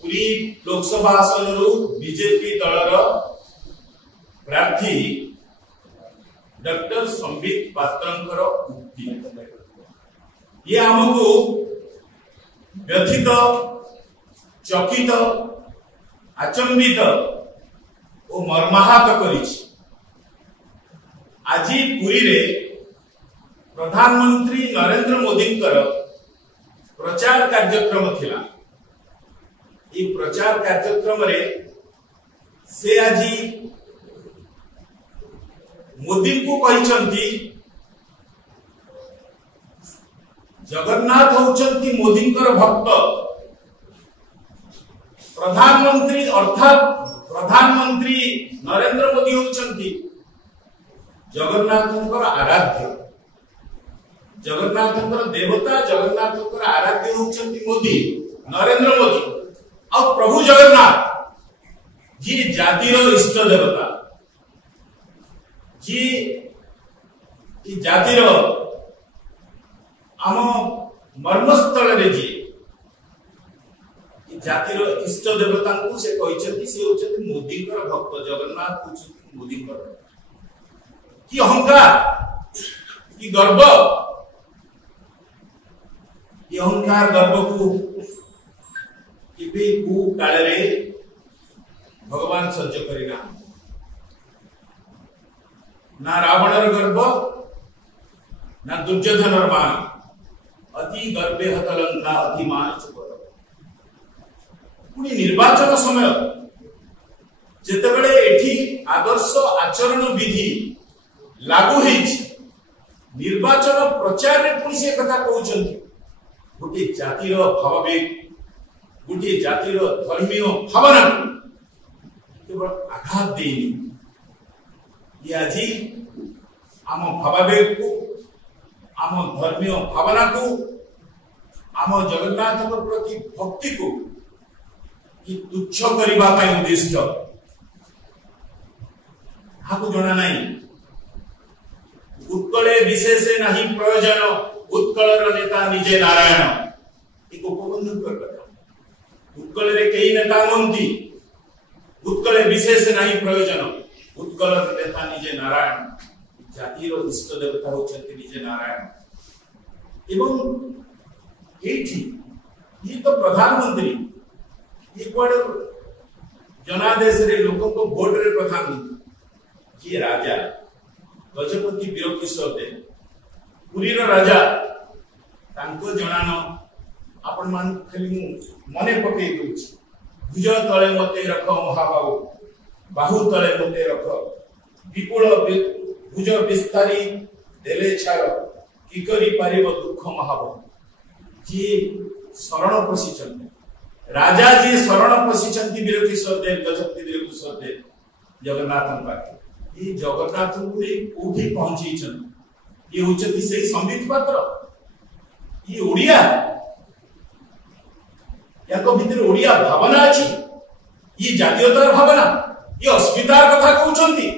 पुरी लोकसभा आसन बीजेपी दलर प्रार्थी डॉक्टर संबित पात्रंकर उक्ति ये आमको व्यथित चकित आचंबित और मर्माहत करिछि। आज पुरी रे प्रधानमंत्री नरेंद्र मोदी प्रचार कार्यक्रम थिला। ये प्रचार कार्यक्रम रे से आज मोदी को कहिसंती जगन्नाथ होचंती मोदींकर भक्त, प्रधानमंत्री अर्थात प्रधानमंत्री नरेंद्र मोदी होचंती जगन्नाथंकर आराध्य, जगन्नाथंकर देवता, जगन्नाथंकर आराध्य होचंती मोदी, नरेंद्र मोदी और प्रभु जगन्नाथ जी जातिर इष्ट देवता, जी जातिर आम मर्मस्थल रे जी जातिर इष्ट देवता को से कहिसंती से होचंती मोदींकर भक्त, जगन्नाथ होचंती मोदींकर। कि अहंकार कि गर्व, ये अहंकार गर्व को काल रे भगवान सह्य करिना। ना रावणर गर्व ना दुर्योधनर मान, अति गर्वे हत लंका अति मान चुपर। पुणी निर्वाचन समय जेतेबेले एठी आदर्श आचरण विधि लागू होइछि, निर्वाचन प्रचार रे पुणी से कथा कहउछन्ति गोटे जातिर भाववेग, गोटे जातिर धर्मीय भावना केवल आघात देनी। ये आज आम भाववेग को, आम धर्मीय भावना को, आम जगन्नाथ प्रति भक्ति को तुच्छ करबा पई उद्दिष्ट आपको जना नहीं। उत्कले विशेष नहीं प्रयोजन, उत्कलर नेता निजे नारायण, एक उपबंधु कथा। उत्कल रे कई नेता नंती, उत्कले विशेष नहीं प्रयोजन, उत्कलर नेता निजे नारायण। जातिर इष्ट देवता होचंती निजे नारायण। एवं एठी ये तो प्रधानमंत्री ये कोड जनादेश रे लोगों को वोट रे प्रधानमंत्री, ये राजा गजपति वीरकिशोर देव पुरी रो राजा, तांको जनानो आपण मान खाली मने पकई दउछि। भुज तळे मते रख महाबाहु, बाहु तळे मते रख विपुल भुज विस्तारी देले छाड़ कि करी पारिब दुख महाबाहु। जी शरण पशिचंती राजा, जी शरण पशिचंती वीरकिशोर देव, गजपति वीरकिशोर देव जगन्नाथ पाखे। ये जगन्नाथ को कोठी पहुंची छन। ये होचती से संबित पात्र, ये ओडिया याको भीतर ओडिया भावना अछि, ये जातीयतार भावना, ये अस्मितार कथा कहउछंती।